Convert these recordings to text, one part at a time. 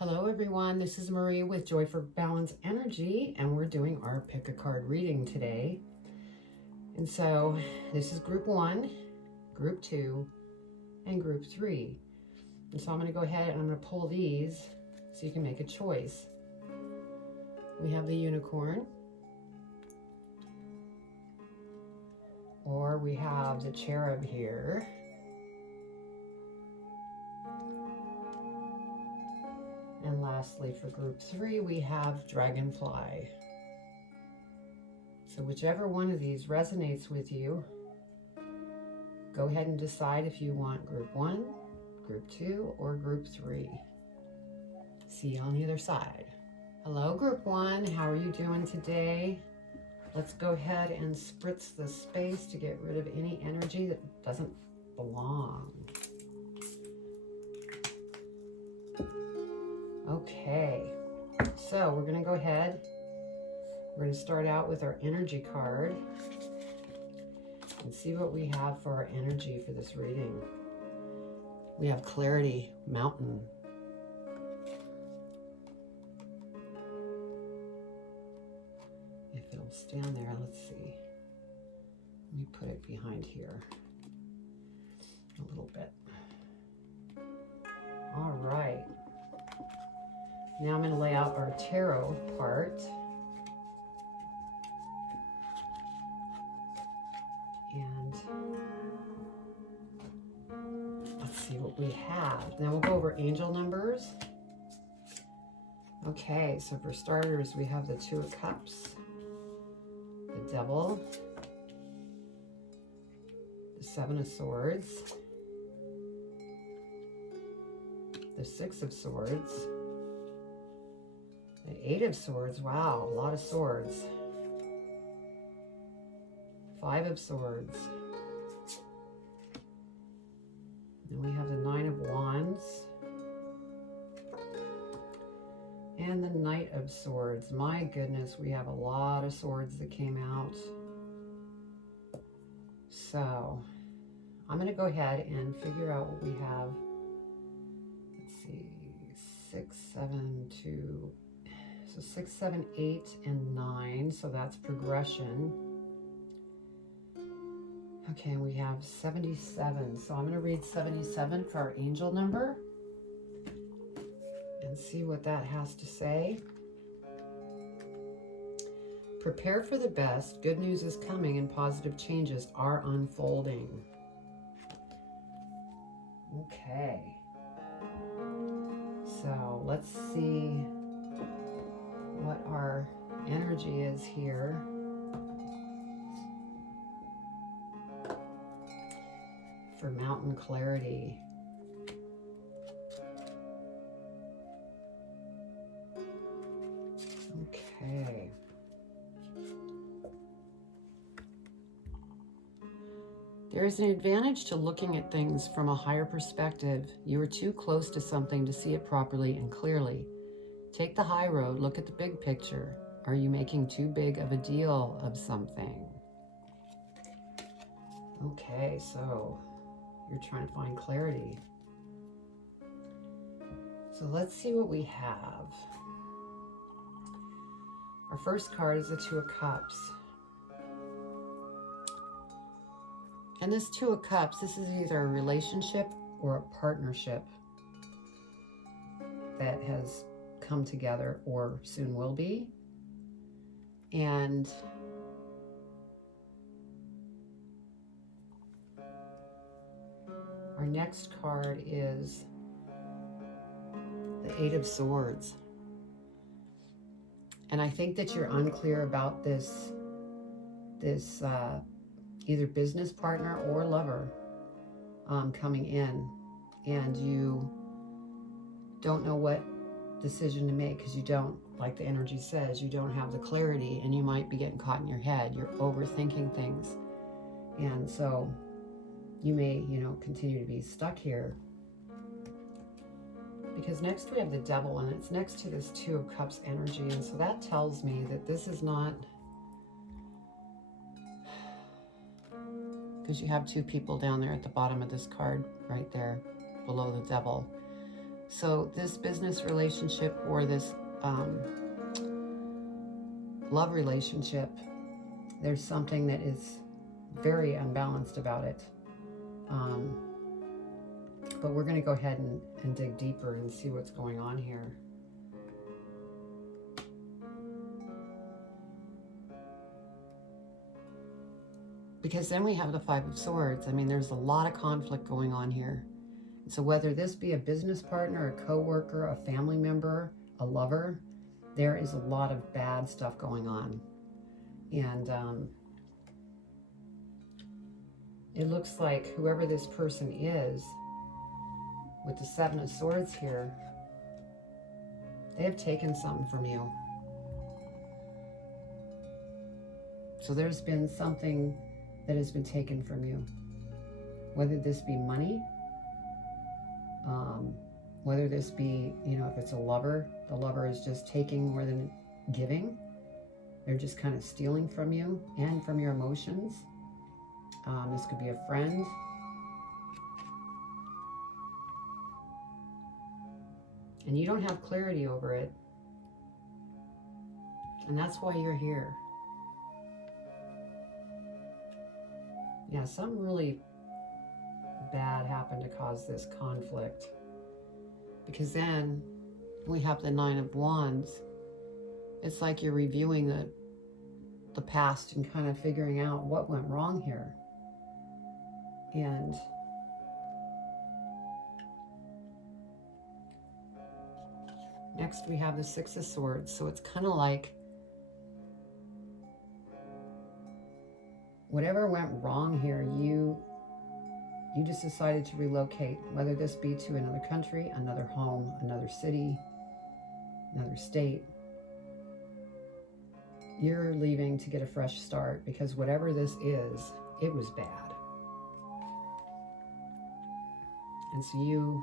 Hello everyone, this is Marie with Joy for Balance Energy, and we're doing our pick a card reading today. And so this is group 1, group 2, and group 3. And so I'm going to go ahead and I'm going to pull these so you can make a choice. We have the unicorn, or we have the cherub here. And lastly, for group 3, we have dragonfly. So whichever one of these resonates with you, go ahead and decide if you want group 1, group 2, or group 3. See you on the other side. Hello, group 1. How are you doing today? Let's go ahead and spritz the space to get rid of any energy that doesn't belong. Okay, so we're going to go ahead. We're going to start out with our energy card and see what we have for our energy for this reading. We have clarity, mountain. If it'll stand there, let's see. Let me put it behind here a little bit. All right. Now I'm going to lay out our tarot part. And let's see what we have. Now we'll go over angel numbers. Okay, so for starters, we have the 2 of Cups, the Devil, the 7 of Swords, the 6 of Swords, the 8 of Swords, wow, a lot of swords. 5 of Swords. And we have the 9 of Wands. And the Knight of Swords. My goodness, we have a lot of swords that came out. So, I'm going to go ahead and figure out what we have. Let's see, 6, 7, 2... So 6, 7, 8, and 9. So that's progression. Okay, we have 77. So I'm going to read 77 for our angel number and see what that has to say. Prepare for the best. Good news is coming and positive changes are unfolding. Okay. So let's see what our energy is here. For mountain clarity. Okay. There is an advantage to looking at things from a higher perspective. You are too close to something to see it properly and clearly. Take the high road, look at the big picture. Are you making too big of a deal of something? Okay, so you're trying to find clarity. So let's see what we have. Our first card is the 2 of Cups. And this 2 of Cups, this is either a relationship or a partnership that has come together or soon will be. And our next card is the 8 of Swords. And I think that you're unclear about this either business partner or lover coming in, and you don't know what decision to make because you don't, like the energy says, you don't have the clarity, and you might be getting caught in your head. You're overthinking things, and so you may, continue to be stuck here. Because next we have the Devil, and it's next to this 2 of Cups energy, and so that tells me that this is not, because you have 2 people down there at the bottom of this card right there below the Devil. So this business relationship or this love relationship, there's something that is very unbalanced about it. But we're going to go ahead and dig deeper and see what's going on here. Because then we have the Five of Swords. I mean, there's a lot of conflict going on here. So whether this be a business partner, a co-worker, a family member, a lover, there is a lot of bad stuff going on. And it looks like whoever this person is, with the Seven of Swords here, they have taken something from you. So there's been something that has been taken from you. Whether this be money, whether this be, you know, if it's a lover, the lover is just taking more than giving. They're just kind of stealing from you and from your emotions. This could be a friend. And you don't have clarity over it. And that's why you're here. Yeah, something really bad happened to cause this conflict. Because then we have the Nine of Wands. It's like you're reviewing the past and kind of figuring out what went wrong here. And next we have the Six of Swords. So it's kind of like whatever went wrong here, you just decided to relocate, whether this be to another country, another home, another city, another state. You're leaving to get a fresh start because whatever this is, it was bad. And so you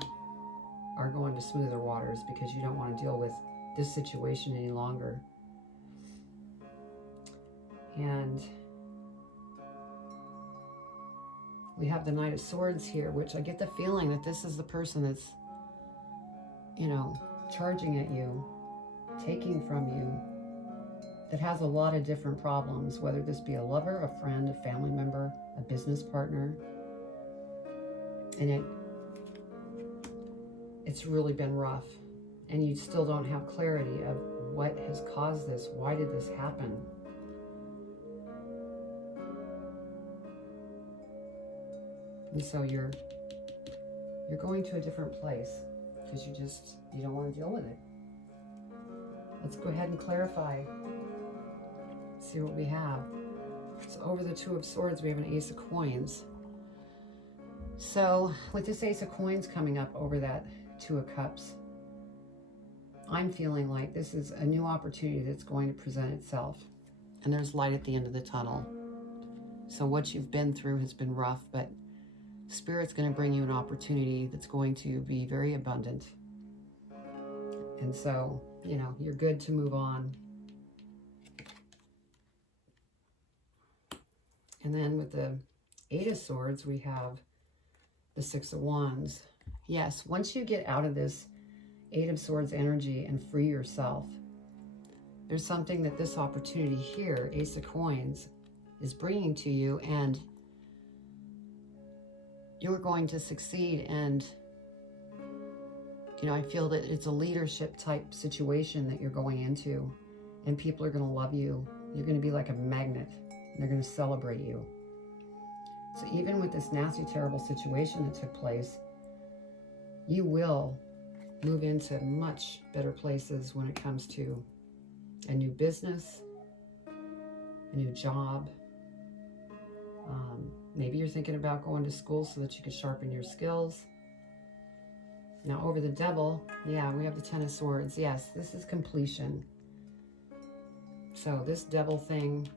are going to smoother waters because you don't want to deal with this situation any longer. And we have the Knight of Swords here, which I get the feeling that this is the person that's, you know, charging at you, taking from you, that has a lot of different problems, whether this be a lover, a friend, a family member, a business partner. And it's really been rough. And you still don't have clarity of what has caused this. Why did this happen? And so you're going to a different place because you don't want to deal with it. Let's go ahead and clarify. See what we have. So over the Two of Swords, we have an Ace of Coins. So with this Ace of Coins coming up over that Two of Cups, I'm feeling like this is a new opportunity that's going to present itself. And there's light at the end of the tunnel. So what you've been through has been rough, but Spirit's going to bring you an opportunity that's going to be very abundant. And so, you know, you're good to move on. And then with the Eight of Swords, we have the Six of Wands. Yes, once you get out of this Eight of Swords energy and free yourself, there's something that this opportunity here, Ace of Coins, is bringing to you, and you're going to succeed. And, you know, I feel that it's a leadership type situation that you're going into, and people are going to love you. You're going to be like a magnet, and they're going to celebrate you. So even with this nasty, terrible situation that took place, you will move into much better places when it comes to a new business, a new job. Maybe you're thinking about going to school so that you can sharpen your skills. Now over the Devil, yeah, we have the Ten of Swords. Yes, this is completion. So this Devil thing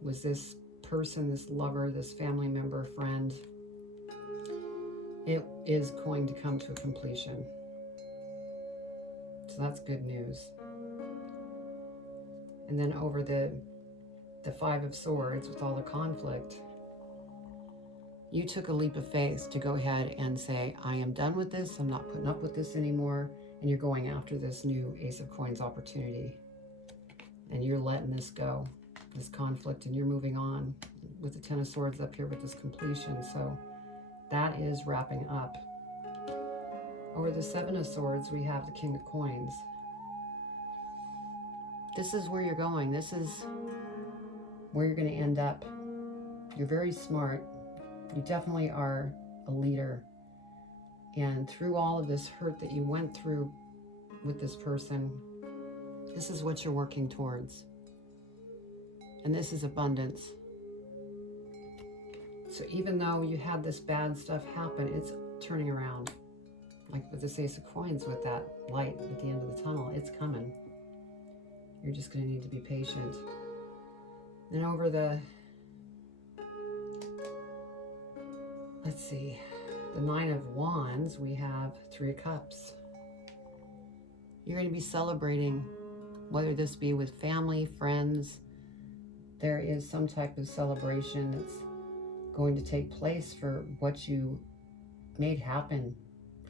was this person, this lover, this family member, friend. It is going to come to a completion. So that's good news. And then over the Five of Swords with all the conflict, you took a leap of faith to go ahead and say, I am done with this. I'm not putting up with this anymore. And you're going after this new Ace of Coins opportunity. And you're letting this go, this conflict, and you're moving on with the Ten of Swords up here with this completion. So that is wrapping up. Over the Seven of Swords, we have the King of Coins. This is where you're going. This is where you're going to end up. You're very smart. You definitely are a leader. And through all of this hurt that you went through with this person, this is what you're working towards. And this is abundance. So even though you had this bad stuff happen, it's turning around. Like with this Ace of Coins, with that light at the end of the tunnel, it's coming. You're just going to need to be patient. And over the, let's see, the Nine of Wands, we have Three of Cups. You're going to be celebrating, whether this be with family, friends. There is some type of celebration that's going to take place for what you made happen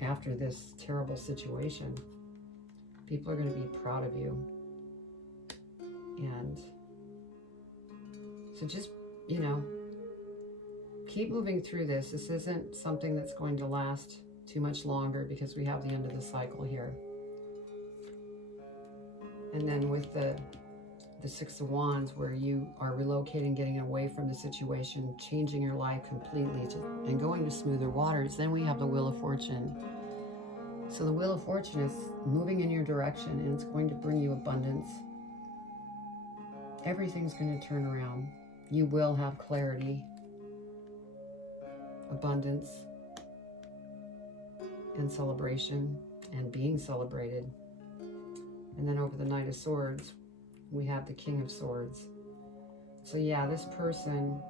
after this terrible situation. People are going to be proud of you. And so just, you know, keep moving through this. This isn't something that's going to last too much longer because we have the end of the cycle here. And then with the Six of Wands, where you are relocating, getting away from the situation, changing your life completely and going to smoother waters, then we have the Wheel of Fortune. So the Wheel of Fortune is moving in your direction, and it's going to bring you abundance. Everything's going to turn around. You will have clarity, abundance, and celebration, and being celebrated. And then over the Knight of Swords, we have the King of Swords. So yeah, this person,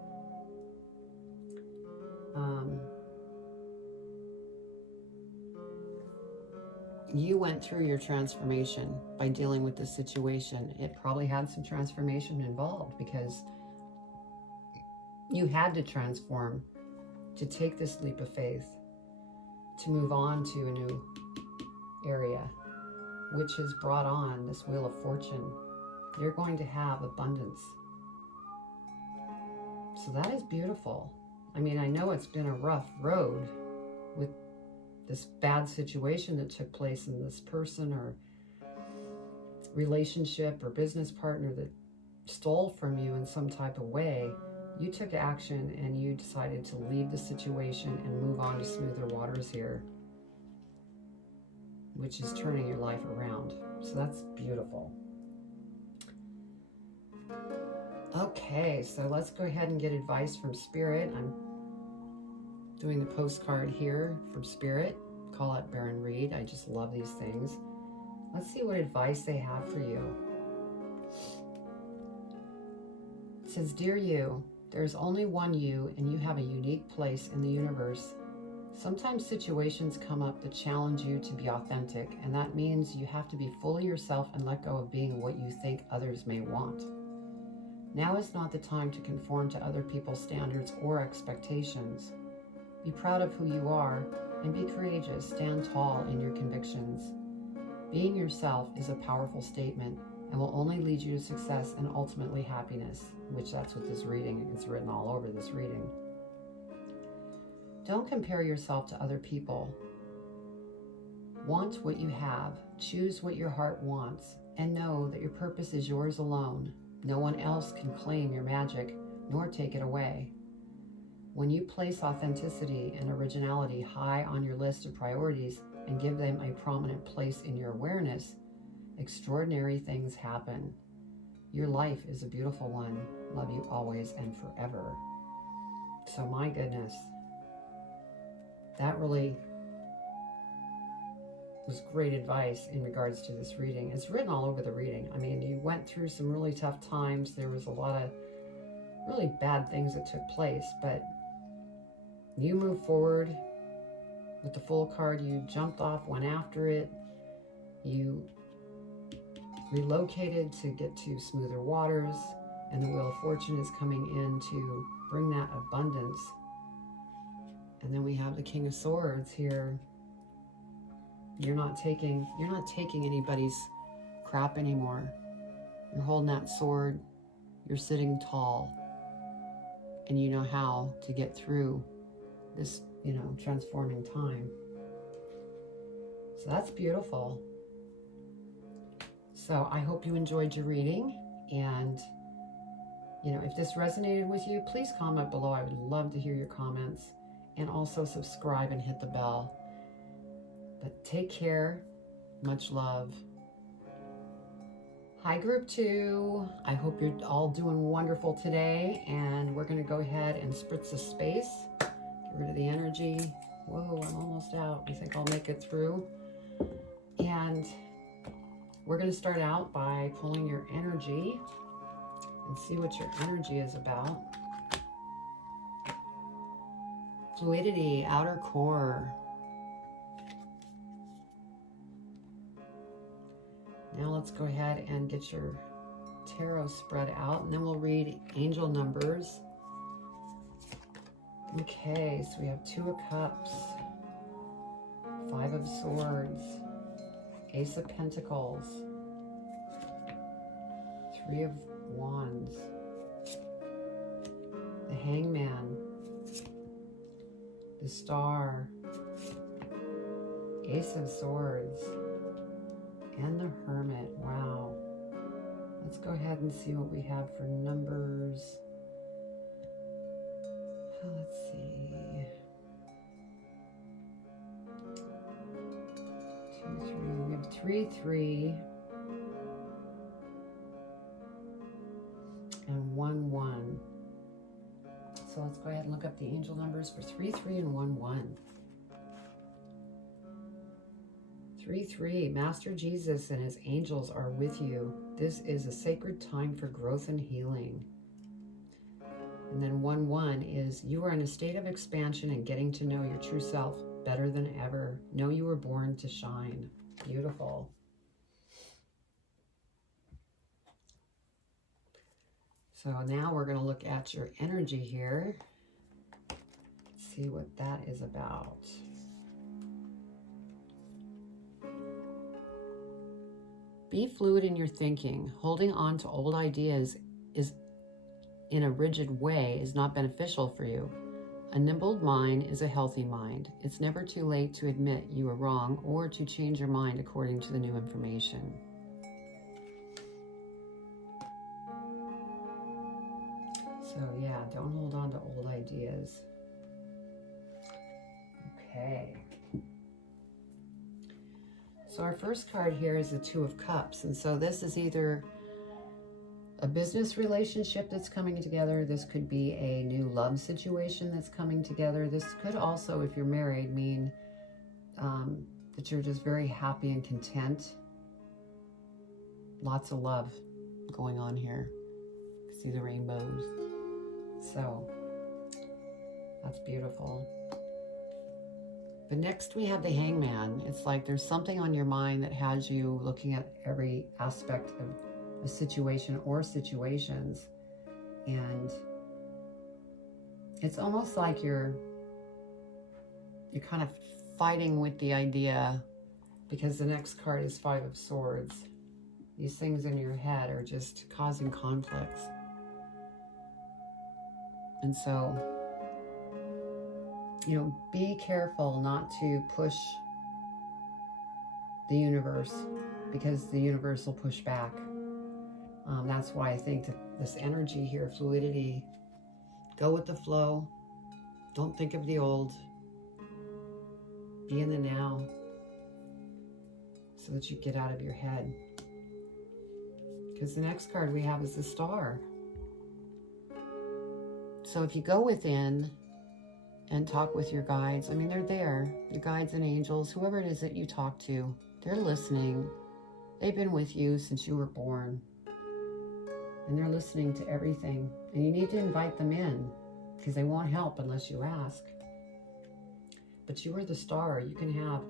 you went through your transformation by dealing with this situation. It probably had some transformation involved because you had to transform to take this leap of faith, to move on to a new area, which has brought on this Wheel of Fortune. You're going to have abundance. So that is beautiful. I mean, I know it's been a rough road with this bad situation that took place in this person or relationship or business partner that stole from you in some type of way. You took action and you decided to leave the situation and move on to smoother waters here, which is turning your life around. So that's beautiful. Okay, so let's go ahead and get advice from Spirit. I'm doing the postcard here from Spirit. Call it Baron Reed. I just love these things. Let's see what advice they have for you. It says, Dear you, there's only one you, and you have a unique place in the universe. Sometimes situations come up that challenge you to be authentic, and that means you have to be fully yourself and let go of being what you think others may want. Now is not the time to conform to other people's standards or expectations. Be proud of who you are and be courageous. Stand tall in your convictions. Being yourself is a powerful statement and will only lead you to success and ultimately happiness, which that's what this reading is written all over this reading. Don't compare yourself to other people. Want what you have, choose what your heart wants, and know that your purpose is yours alone. No one else can claim your magic, nor take it away. When you place authenticity and originality high on your list of priorities and give them a prominent place in your awareness, extraordinary things happen. Your life is a beautiful one. Love you always and forever. So my goodness, that really was great advice in regards to this reading. It's written all over the reading. I mean, you went through some really tough times. There was a lot of really bad things that took place, but you moved forward with the Fool card. You jumped off, went after it. You relocated to get to smoother waters, and the Wheel of Fortune is coming in to bring that abundance And then we have the King of Swords here. You're not taking anybody's crap anymore. You're holding that sword. You're sitting tall. And you know how to get through this, transforming time. So that's beautiful. So I hope you enjoyed your reading. And, if this resonated with you, please comment below. I would love to hear your comments. And also subscribe and hit the bell. But take care. Much love. Hi, Group 2. I hope you're all doing wonderful today. And we're going to go ahead and spritz the space. Get rid of the energy. Whoa, I'm almost out. I think I'll make it through. And we're going to start out by pulling your energy and see what your energy is about. Fluidity, outer core. Now let's go ahead and get your tarot spread out, and then we'll read angel numbers. Okay, so we have 2 of Cups, 5 of Swords, Ace of Pentacles, 3 of Wands, the Hangman, the Star, Ace of Swords, and the Hermit. Wow. Let's go ahead and see what we have for numbers. Let's see. 2, 3. We have 3, 3. And 1, 1. So let's go ahead and look up the angel numbers for 3, 3, and 1, 1. 3, 3. Master Jesus and his angels are with you. This is a sacred time for growth and healing. And then 1, 1 is you are in a state of expansion and getting to know your true self better than ever. Know you were born to shine. Beautiful. So now we're going to look at your energy here. See what that is about. Be fluid in your thinking. Holding on to old ideas is in a rigid way is not beneficial for you. A nimble mind is a healthy mind. It's never too late to admit you were wrong or to change your mind according to the new information. So yeah, don't hold on to old ideas. Okay. So our first card here is the 2 of Cups. And so this is either a business relationship that's coming together. This could be a new love situation that's coming together. This could also, if you're married, mean that you're just very happy and content. Lots of love going on here. You can see the rainbows. So that's beautiful. But next we have the Hangman. It's like there's something on your mind that has you looking at every aspect of a situation or situations. And it's almost like you're kind of fighting with the idea, because the next card is 5 of Swords. These things in your head are just causing conflicts. And so, be careful not to push the universe, because the universe will push back. That's why I think that this energy here, fluidity, go with the flow. Don't think of the old. Be in the now so that you get out of your head. Because the next card we have is the Star. So if you go within and talk with your guides, they're there. Your guides and angels, whoever it is that you talk to, they're listening. They've been with you since you were born. And they're listening to everything. And you need to invite them in, because they won't help unless you ask. But you are the Star. You can have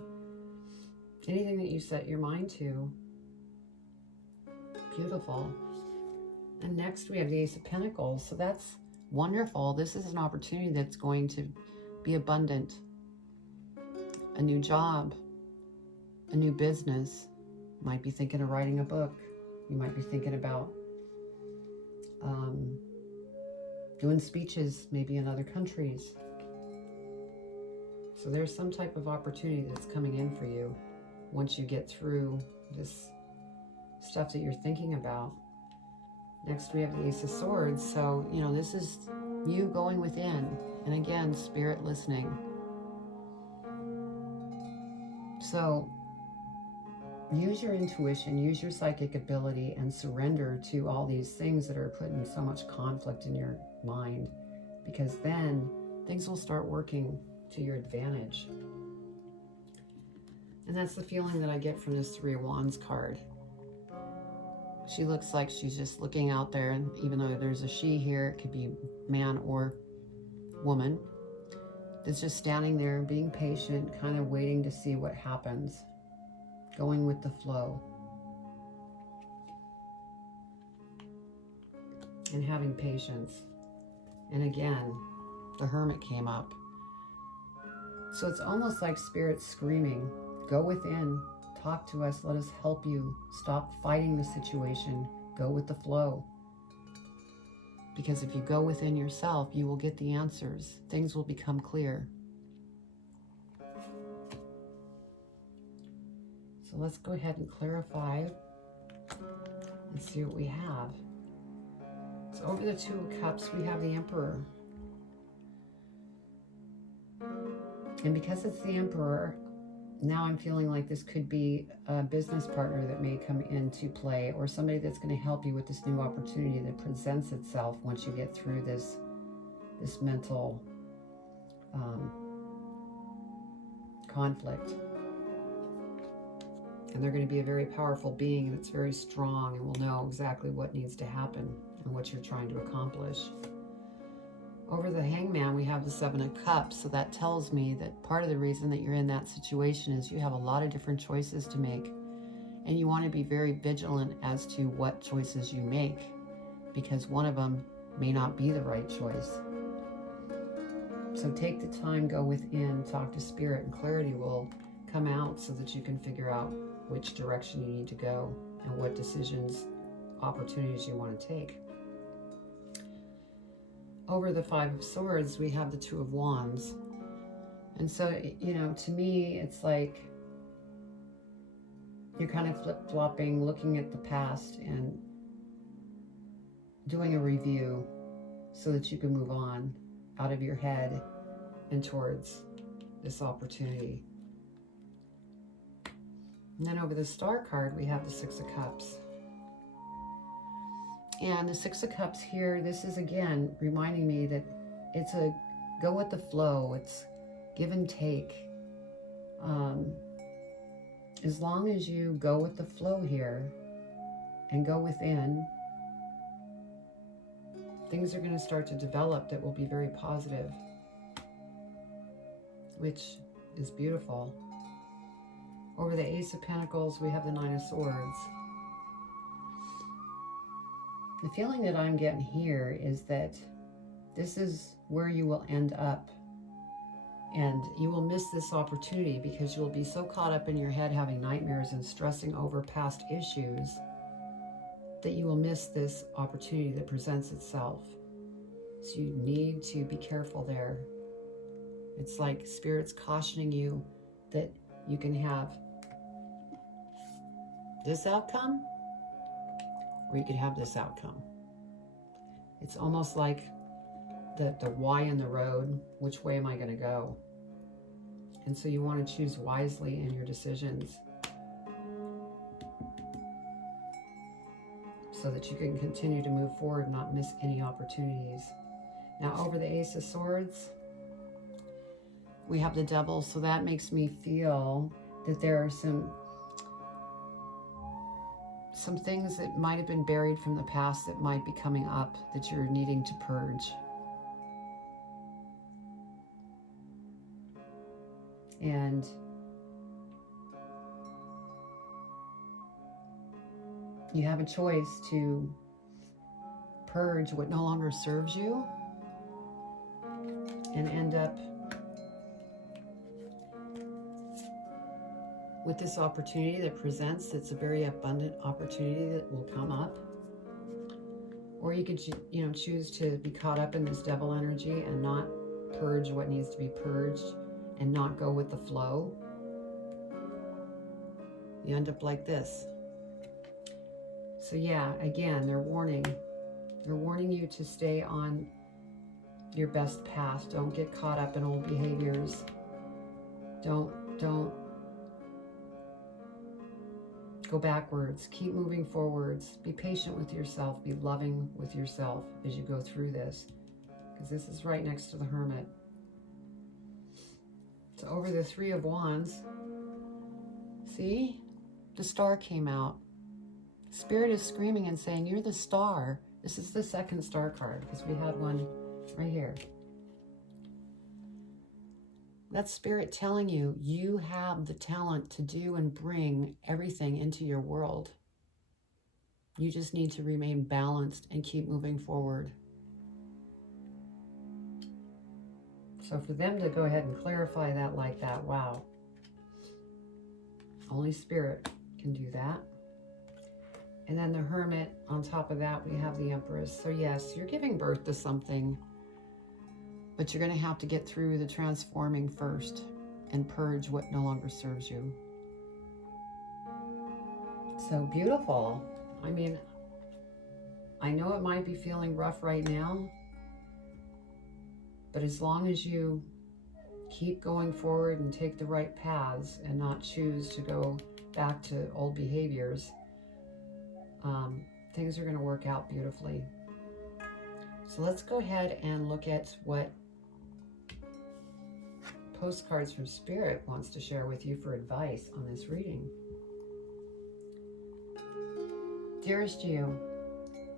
anything that you set your mind to. Beautiful. And next we have the Ace of Pentacles. So that's wonderful. This is an opportunity that's going to be abundant. A new job, a new business. You might be thinking of writing a book. You might be thinking about doing speeches, maybe in other countries. So there's some type of opportunity that's coming in for you once you get through this stuff that you're thinking about. Next, we have the Ace of Swords. So, this is you going within. And again, spirit listening. So, use your intuition, use your psychic ability, and surrender to all these things that are putting so much conflict in your mind. Because then things will start working to your advantage. And that's the feeling that I get from this Three of Wands card. She looks like she's just looking out there, and even though there's a she here, it could be man or woman, that's just standing there being patient, kind of waiting to see what happens, going with the flow, and having patience. And again, the Hermit came up. So it's almost like Spirit screaming, go within, talk to us, let us help you, stop fighting the situation, go with the flow. Because if you go within yourself, you will get the answers. Things will become clear. So let's go ahead and clarify and see what we have. So over the Two of Cups, we have the Emperor. And because it's the Emperor, now I'm feeling like this could be a business partner that may come into play, or somebody that's going to help you with this new opportunity that presents itself once you get through this mental conflict. And they're going to be a very powerful being that's very strong and will know exactly what needs to happen and what you're trying to accomplish. Over the Hangman, we have the Seven of Cups. So that tells me that part of the reason that you're in that situation is you have a lot of different choices to make. And you want to be very vigilant as to what choices you make, because one of them may not be the right choice. So take the time, go within, talk to Spirit, and clarity will come out so that you can figure out which direction you need to go and what decisions, opportunities you want to take. Over the Five of Swords, we have the Two of Wands. And so, to me, it's like you're kind of flip-flopping, looking at the past and doing a review so that you can move on out of your head and towards this opportunity. And then over the Star card, we have the Six of Cups. And the Six of Cups here, this is again reminding me that it's a go with the flow. It's give and take. As long as you go with the flow here and go within, things are going to start to develop that will be very positive, which is beautiful. Over the Ace of Pentacles, we have the Nine of Swords. The feeling that I'm getting here is that this is where you will end up, and you will miss this opportunity because you'll be so caught up in your head having nightmares and stressing over past issues that you will miss this opportunity that presents itself. So you need to be careful there. It's like Spirit's cautioning you that you can have this outcome, or you could have this outcome. It's almost like the why in the road. Which way am I going to go? And so you want to choose wisely in your decisions so that you can continue to move forward and not miss any opportunities. Now over the Ace of Swords, we have the Devil. So that makes me feel that there are some things that might have been buried from the past that might be coming up that you're needing to purge. And you have a choice to purge what no longer serves you and end up with this opportunity that presents. It's a very abundant opportunity that will come up. Or you could, choose to be caught up in this devil energy and not purge what needs to be purged and not go with the flow. You end up like this. So yeah, again, they're warning you to stay on your best path. Don't get caught up in old behaviors. Don't go backwards. Keep moving forwards. Be patient with yourself. Be loving with yourself as you go through this, because this is right next to the Hermit. So over the Three of Wands, see? The Star came out. Spirit is screaming and saying, you're the star. This is the second star card, because we had one right here. That's Spirit telling you, you have the talent to do and bring everything into your world. You just need to remain balanced and keep moving forward. So for them to go ahead and clarify that like that, wow. Only Spirit can do that. And then the Hermit, on top of that, we have the Empress. So yes, you're giving birth to something, but you're going to have to get through the transforming first and purge what no longer serves you. So beautiful. I mean, I know it might be feeling rough right now, but as long as you keep going forward and take the right paths and not choose to go back to old behaviors, things are going to work out beautifully. So let's go ahead and look at what Postcards from Spirit wants to share with you for advice on this reading. Dearest you,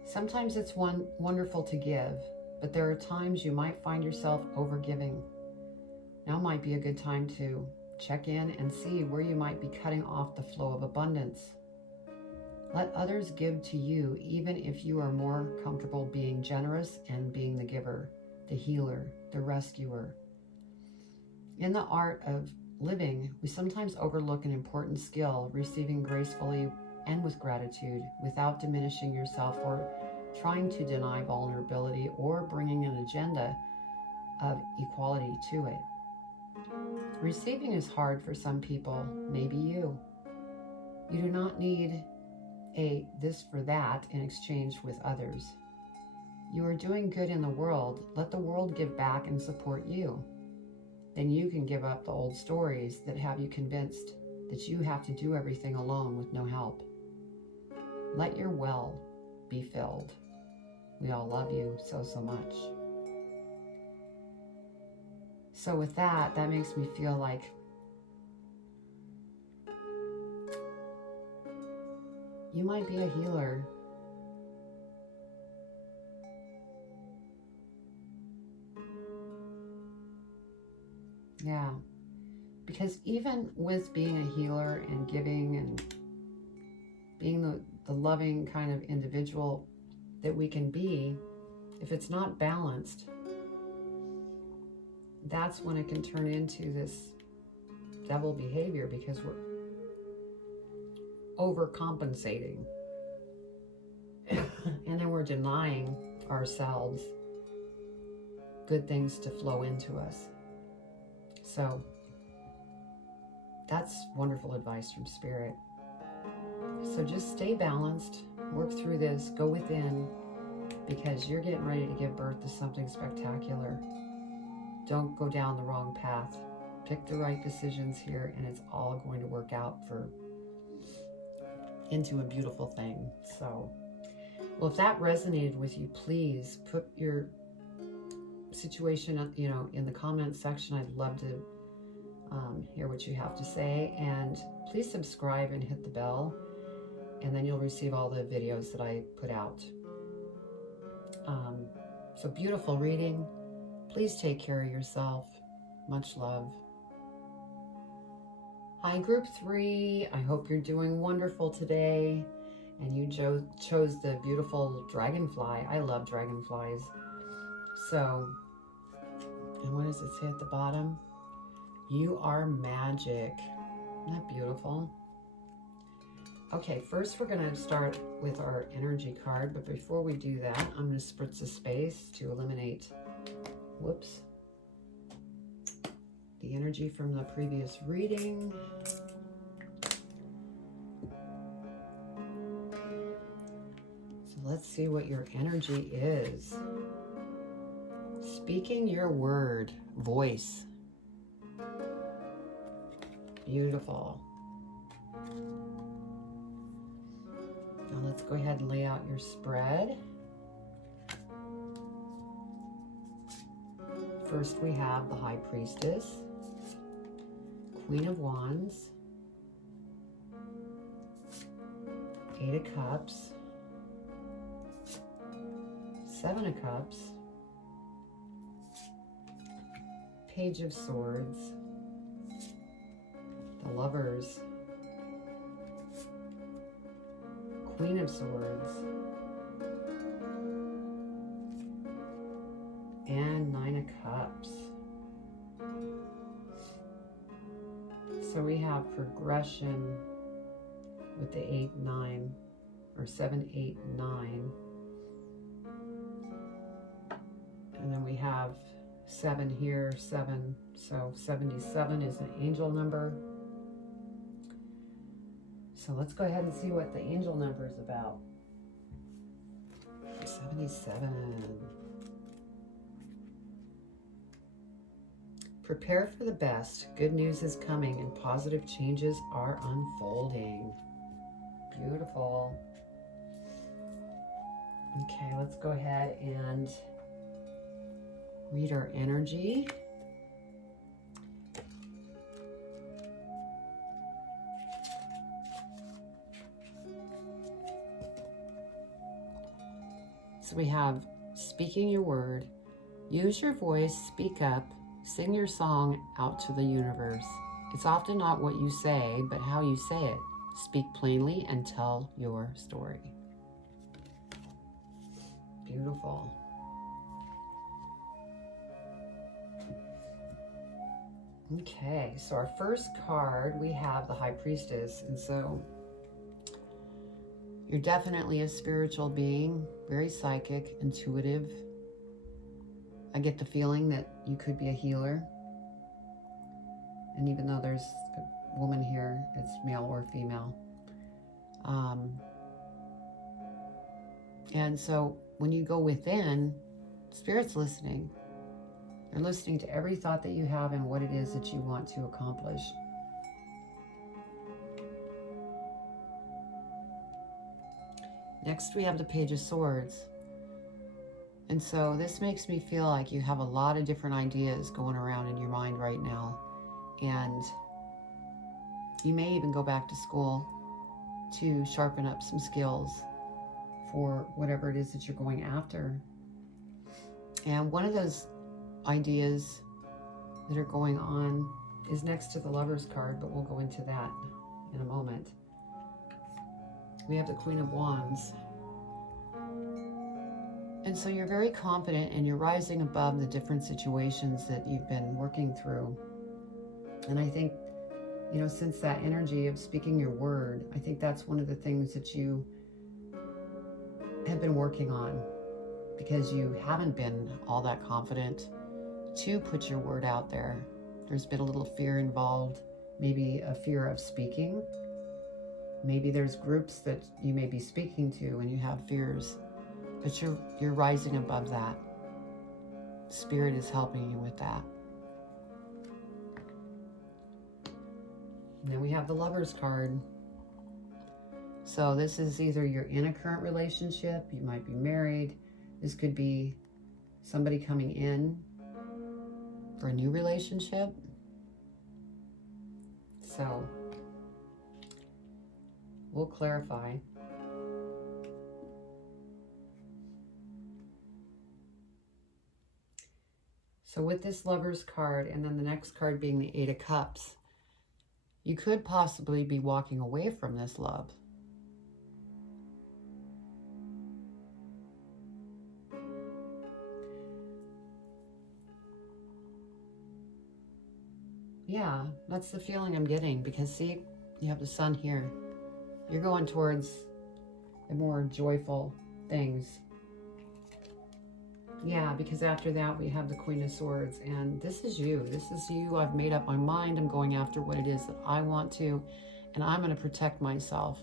sometimes it's wonderful to give, but there are times you might find yourself overgiving. Now might be a good time to check in and see where you might be cutting off the flow of abundance. Let others give to you, even if you are more comfortable being generous and being the giver, the healer, the rescuer. In the art of living, we sometimes overlook an important skill, receiving gracefully and with gratitude, without diminishing yourself or trying to deny vulnerability or bringing an agenda of equality to it. Receiving is hard for some people, maybe you. You do not need a this for that in exchange with others. You are doing good in the world. Let the world give back and support you. Then you can give up the old stories that have you convinced that you have to do everything alone with no help. Let your well be filled. We all love you so much. So with that makes me feel like you might be a healer. Yeah, because even with being a healer and giving and being the loving kind of individual that we can be, if it's not balanced, that's when it can turn into this devil behavior, because we're overcompensating and then we're denying ourselves good things to flow into us. So that's wonderful advice from Spirit. So just stay balanced, work through this, go within, because you're getting ready to give birth to something spectacular. Don't go down the wrong path. Pick the right decisions here, and it's all going to work out into a beautiful thing. So, well, if that resonated with you, please put your situation, in the comment section. I'd love to hear what you have to say, and please subscribe and hit the bell, and then you'll receive all the videos that I put out. So beautiful reading. Please take care of yourself. Much love. Hi, Group 3. I hope you're doing wonderful today, and you chose the beautiful dragonfly. I love dragonflies. So, and what does it say at the bottom? You are magic. Isn't that beautiful? Okay, first we're going to start with our energy card, but before we do that, I'm going to spritz a space to eliminate, whoops, the energy from the previous reading. So let's see what your energy is. Speaking your word, voice. Beautiful. Now let's go ahead and lay out your spread. First we have the High Priestess, Queen of Wands, Eight of Cups, Seven of Cups, Page of Swords, the Lovers, Queen of Swords, and Nine of Cups. So we have progression with the 8, 9, or 7, 8, 9. And then we have 7 here, 7. So 77 is an angel number. So let's go ahead and see what the angel number is about. 77. Prepare for the best. Good news is coming and positive changes are unfolding. Beautiful. Okay, let's go ahead and read our energy. So we have speaking your word, use your voice, speak up, sing your song out to the universe. It's often not what you say, but how you say it. Speak plainly and tell your story. Beautiful. Okay, so our first card, we have the High Priestess, and so you're definitely a spiritual being, very psychic, intuitive. I get the feeling that you could be a healer. And even though there's a woman here, it's male or female. And so when you go within, Spirit's listening. They're listening to every thought that you have and what it is that you want to accomplish. Next, we have the Page of Swords. And so this makes me feel like you have a lot of different ideas going around in your mind right now. And you may even go back to school to sharpen up some skills for whatever it is that you're going after. And one of those ideas that are going on is next to the Lover's card, but we'll go into that in a moment. We have the Queen of Wands. And so you're very confident and you're rising above the different situations that you've been working through. And I think, you know, since that energy of speaking your word, I think that's one of the things that you have been working on, because you haven't been all that confident to put your word out there. There's been a little fear involved, maybe a fear of speaking. Maybe there's groups that you may be speaking to and you have fears, but you're rising above that. Spirit is helping you with that. And then we have the Lover's card. So this is either you're in a current relationship, you might be married. This could be somebody coming in for a new relationship. So we'll clarify. So with this Lover's card, and then the next card being the Eight of Cups, you could possibly be walking away from this love. Yeah, that's the feeling I'm getting, because see, you have the sun here. You're going towards the more joyful things. Yeah, because after that we have the Queen of Swords, and this is you. This is you. I've made up my mind. I'm going after what it is that I want to, and I'm going to protect myself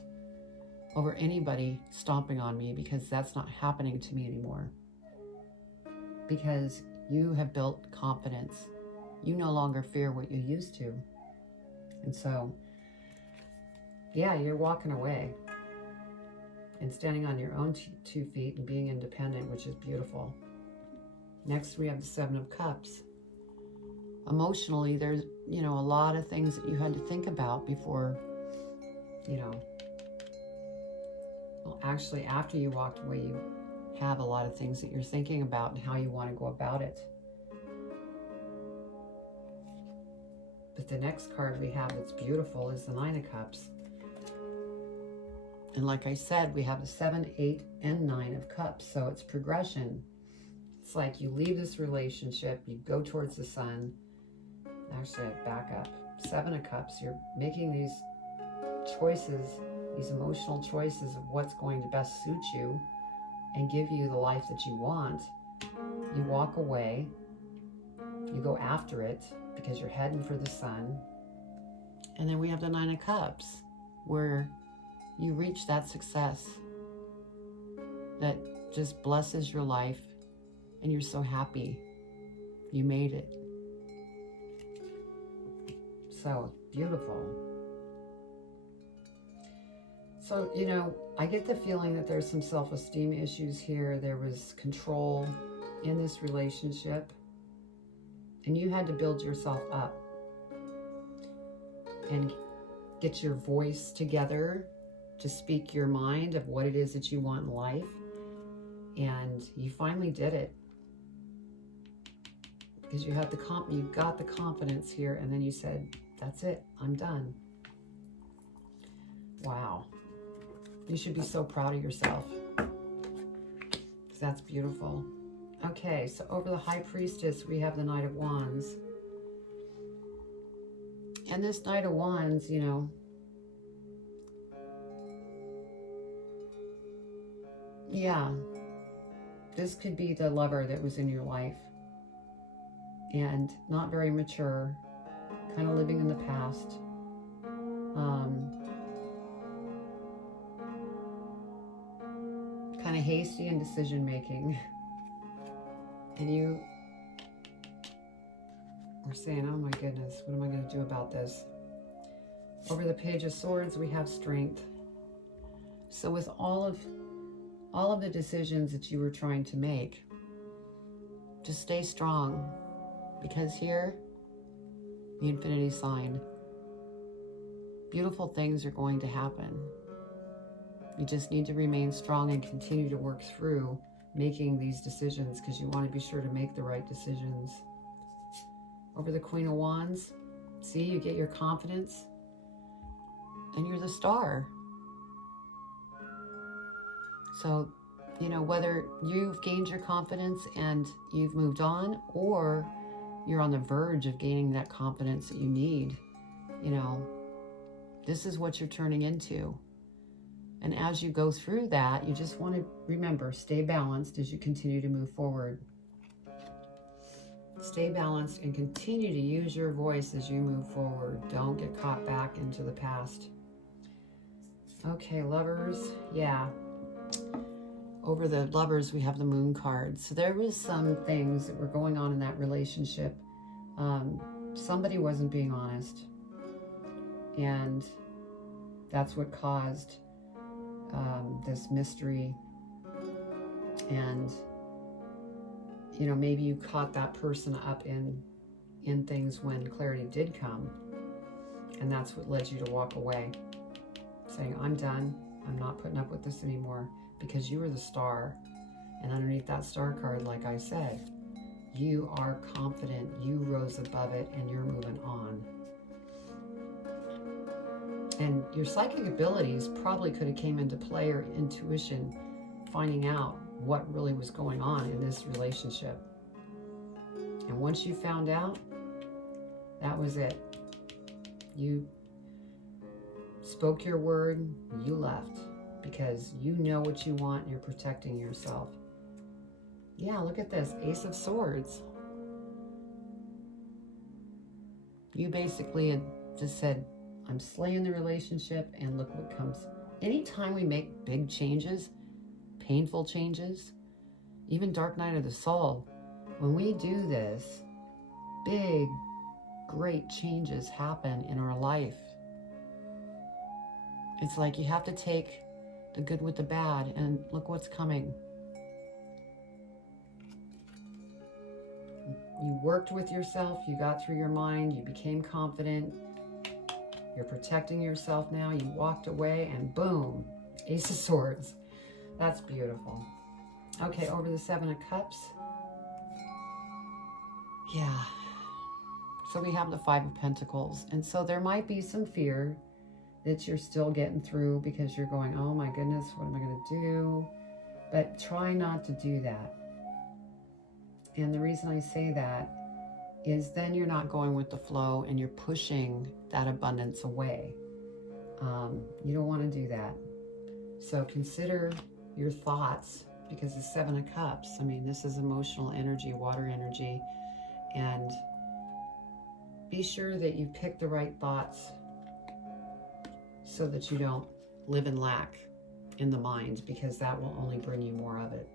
over anybody stomping on me, because that's not happening to me anymore. Because you have built confidence. You no longer fear what you used to. And so, yeah, you're walking away and standing on your own 2 feet and being independent, which is beautiful. Next, we have the Seven of Cups. Emotionally, there's, a lot of things that you had to think about before, well, actually, after you walked away, you have a lot of things that you're thinking about and how you want to go about it. But the next card we have that's beautiful is the Nine of Cups. And like I said, we have the 7, 8, and 9 of Cups. So it's progression. It's like you leave this relationship, you go towards the sun. Actually, back up. 7 of Cups, you're making these choices, these emotional choices of what's going to best suit you and give you the life that you want. You walk away, you go after it because you're heading for the sun. And then we have the 9 of Cups, where you reach that success that just blesses your life, and you're so happy you made it. So beautiful. So, I get the feeling that there's some self-esteem issues here. There was control in this relationship, and you had to build yourself up and get your voice together to speak your mind of what it is that you want in life. And you finally did it, because you got the confidence here, and then you said, that's it, I'm done. Wow. You should be so proud of yourself, because that's beautiful. Okay, so over the High Priestess, we have the Knight of Wands. And this Knight of Wands, yeah, this could be the lover that was in your life, and not very mature, kind of living in the past. Kind of hasty in decision making. And you are saying, oh my goodness, what am I going to do about this? Over the Page of Swords, we have strength. So with all of the decisions that you were trying to make, just stay strong, because here, the infinity sign, beautiful things are going to happen. You just need to remain strong and continue to work through making these decisions, because you want to be sure to make the right decisions. Over the Queen of Wands, see, you get your confidence, and you're the star. So, whether you've gained your confidence and you've moved on, or you're on the verge of gaining that confidence that you need, this is what you're turning into. And as you go through that, you just want to remember, stay balanced as you continue to move forward. Stay balanced and continue to use your voice as you move forward. Don't get caught back into the past. Okay, lovers, yeah. Over the lovers, we have the Moon card. So there was some things that were going on in that relationship. Somebody wasn't being honest. And that's what caused this mystery. And, maybe you caught that person up in things when clarity did come. And that's what led you to walk away, saying, I'm done. I'm not putting up with this anymore, because you were the star. And underneath that star card, like I said, you are confident, you rose above it, and you're moving on. And your psychic abilities probably could have came into play, or intuition, finding out what really was going on in this relationship. And once you found out, that was it. You spoke your word, you left, because you know what you want and you're protecting yourself. Yeah, look at this, Ace of Swords. You basically had just said, I'm slaying the relationship, and look what comes. Anytime we make big changes, painful changes, even Dark Night of the Soul, when we do this, big, great changes happen in our life. It's like you have to take the good with the bad, and look what's coming. You worked with yourself, you got through your mind, you became confident, you're protecting yourself now, you walked away, and boom, Ace of Swords. That's beautiful. Okay, over the Seven of Cups. Yeah. So we have the Five of Pentacles. And so there might be some fear that you're still getting through because you're going, oh my goodness, what am I going to do? But try not to do that. And the reason I say that is then you're not going with the flow and you're pushing that abundance away. You don't want to do that. So consider your thoughts, because the Seven of Cups, I mean, this is emotional energy, water energy, and be sure that you pick the right thoughts so that you don't live in lack in the mind, because that will only bring you more of it.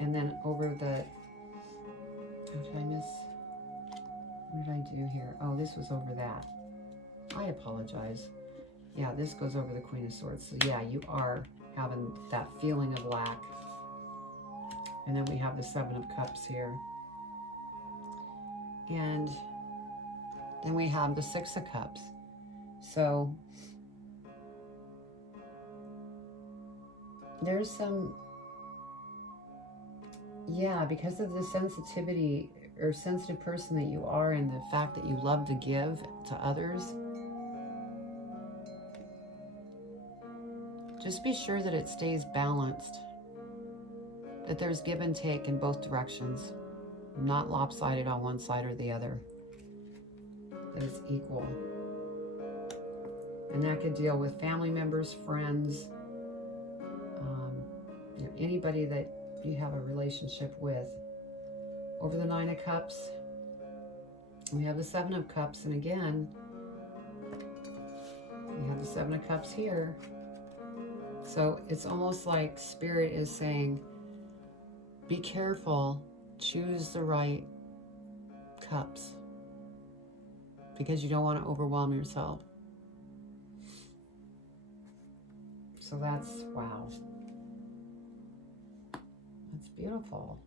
And then over the, what did I miss? What did I do here? Oh, this was over that. I apologize. Yeah, this goes over the Queen of Swords. So yeah, you are having that feeling of lack. And then we have the Seven of Cups here. And then we have the Six of Cups. So there's some, yeah, because of the sensitivity or sensitive person that you are, and the fact that you love to give to others, just be sure that it stays balanced, that there's give and take in both directions, not lopsided on one side or the other, that it's equal. And that could deal with family members, friends, anybody that you have a relationship with. Over the Nine of Cups, we have the Seven of Cups, and again, we have the Seven of Cups here. So it's almost like Spirit is saying, be careful, choose the right cups, because you don't want to overwhelm yourself. So that's, wow. That's beautiful.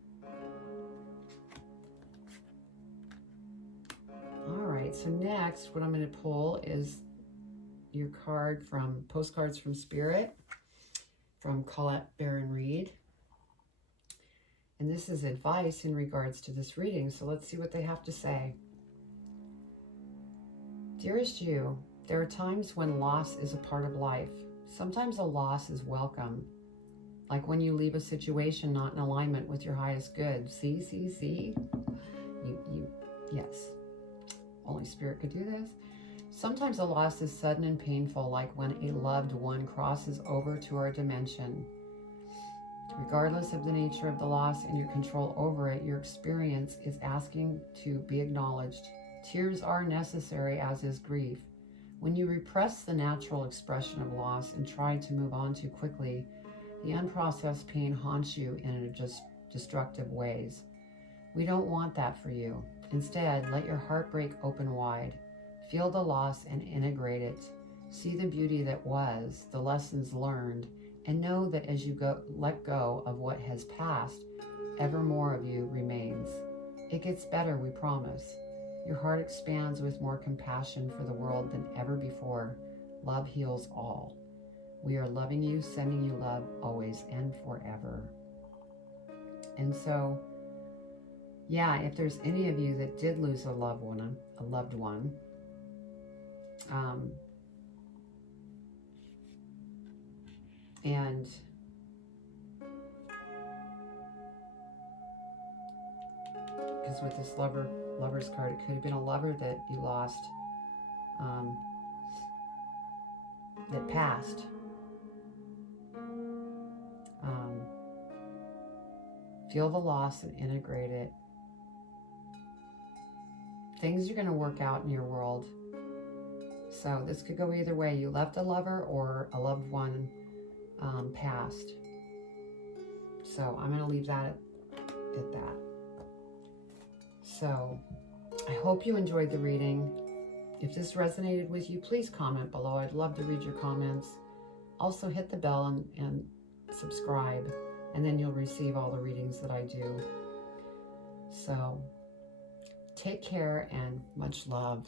All right, so next, what I'm going to pull is your card from Postcards from Spirit, from Colette Baron Reed. And this is advice in regards to this reading, so let's see what they have to say. Dearest you, there are times when loss is a part of life. Sometimes a loss is welcome, like when you leave a situation not in alignment with your highest good. See? Yes. Holy Spirit could do this. Sometimes a loss is sudden and painful, like when a loved one crosses over to our dimension. Regardless of the nature of the loss and your control over it, your experience is asking to be acknowledged. Tears are necessary, as is grief. When you repress the natural expression of loss and try to move on too quickly, the unprocessed pain haunts you in just destructive ways. We don't want that for you. Instead, let your heart break open wide. Feel the loss and integrate it. See the beauty that was, the lessons learned, and know that as you let go of what has passed, ever more of you remains. It gets better, we promise. Your heart expands with more compassion for the world than ever before. Love heals all. We are loving you, sending you love always and forever. And so, yeah, if there's any of you that did lose a loved one, and because with this Lover Lover's card. It could have been a lover that you lost, that passed. Feel the loss and integrate it. Things are going to work out in your world. So this could go either way. You left a lover or a loved one passed. So I'm going to leave that at that. So I hope you enjoyed the reading. If this resonated with you, please comment below. I'd love to read your comments. Also hit the bell and subscribe, and then you'll receive all the readings that I do. So take care and much love.